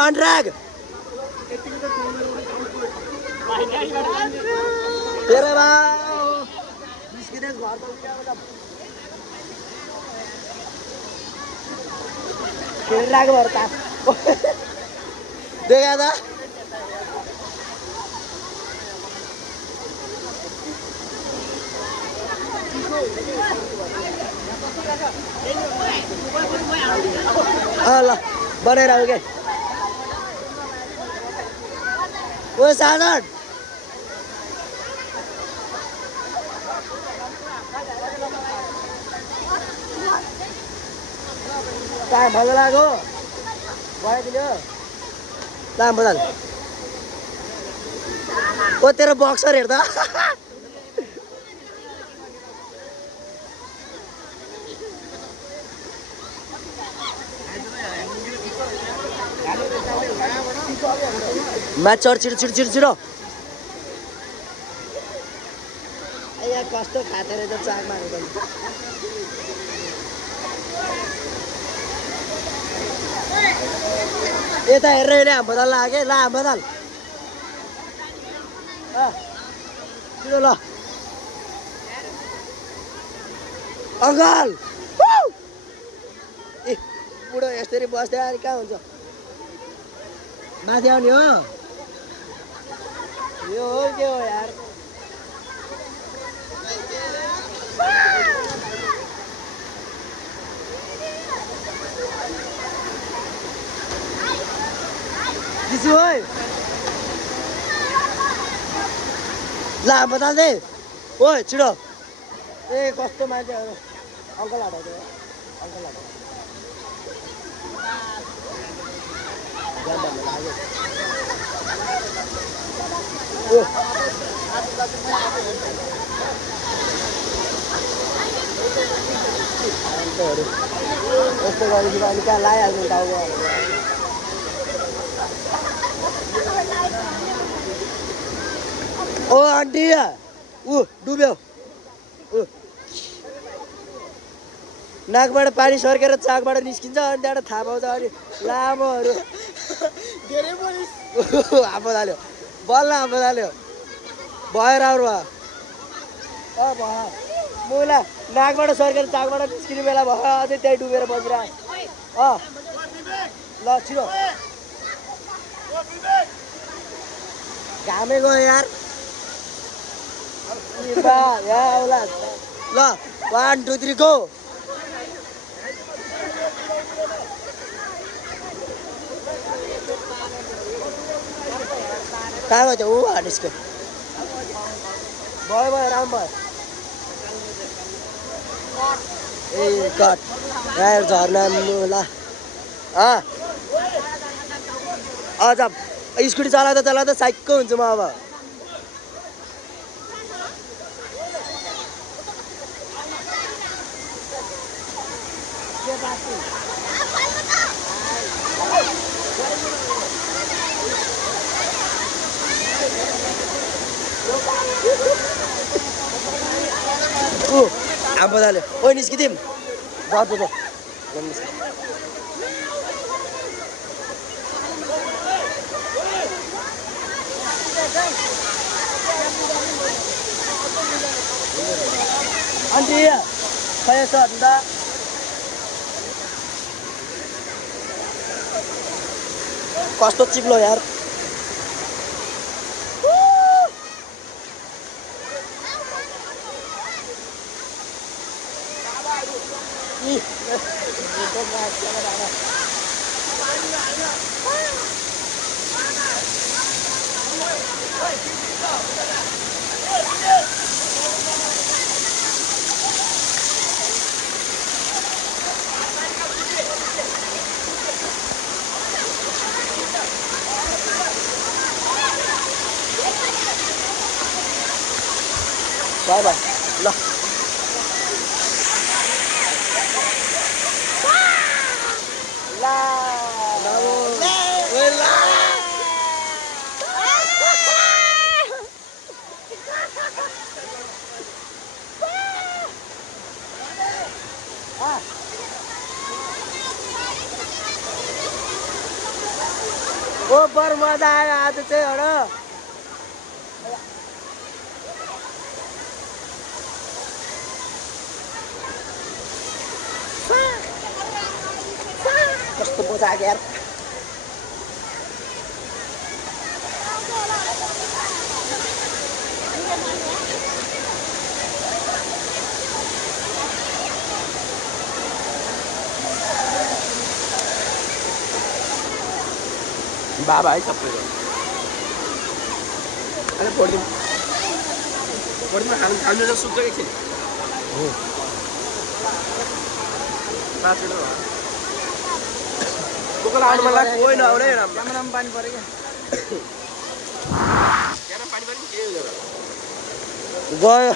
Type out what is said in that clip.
अनुराग तेरे खेलिरहेको भएर त देखा त ल बनाएर आऊ के ओ साजन कहाँ भल लाग्यो भइदियो लाम बदल ओ तेरो बक्सर हेर्दा म्याच चढ छिटो छिटो छिटो छिटो यहाँ कस्तो खाँदो रहेछ चाक मारेको यता हेरेर हेरे हाम बदल लाग्यो ल हाम बदल छिटो ल अङ्कल ए बुढो यसरी बस्दै अनि कहाँ हुन्छ माथि आउने हो यो हो के हो यार दिसु ओइ ला बता दे ओइ छिटो ए कस्तो मान्छेहरु अङ्कल हटाउँछ अङ्कल हटाउँछ यस्तो गरेपछि त अनि कहाँ लाइहाल्नु टाउको ओ आन्टी डुब्यो नाकबाट पानी सर्केर चाकबाट निस्किन्छ अनि त्यहाँबाट थाहा पाउँछ अनि लामोहरू धेरै आफो थाल्यो बल्ल आफो थाल्यो भयो राम्रो भयो भयो मुला नाकबाट सर्केर चाकबाट निस्किने बेला भयो अझै त्यही डुबेर बसिरह ल छिटो घामे गयो यार ल 1 2 3 गो कहाँ गयो ऊ हानिसको भयो भयो राम्रो भयो ए कट यार झर्ना ल अझ स्कुटी चलाउँदा चलाउँदा साइकको हुन्छु म अब आम्बो दाले ओ निस्किदिम गर्छु त आन्टी खै यसो अन्त कस्तो चिप्लो यार Bye bye. Lo. La. La. Ah. जब्बर मजा आयो आज चाहिँ अरे कस्तो मजा आयो यार बाबा है सबैको अहिले पढ्दिउँ खानु खानु त सुत्छ एकछिन हो 5 मिनट भयो कोकला आउनु मलाई कोही नआउने क्यामेरामा पानी पऱ्यो क्या पानी पनि के गयो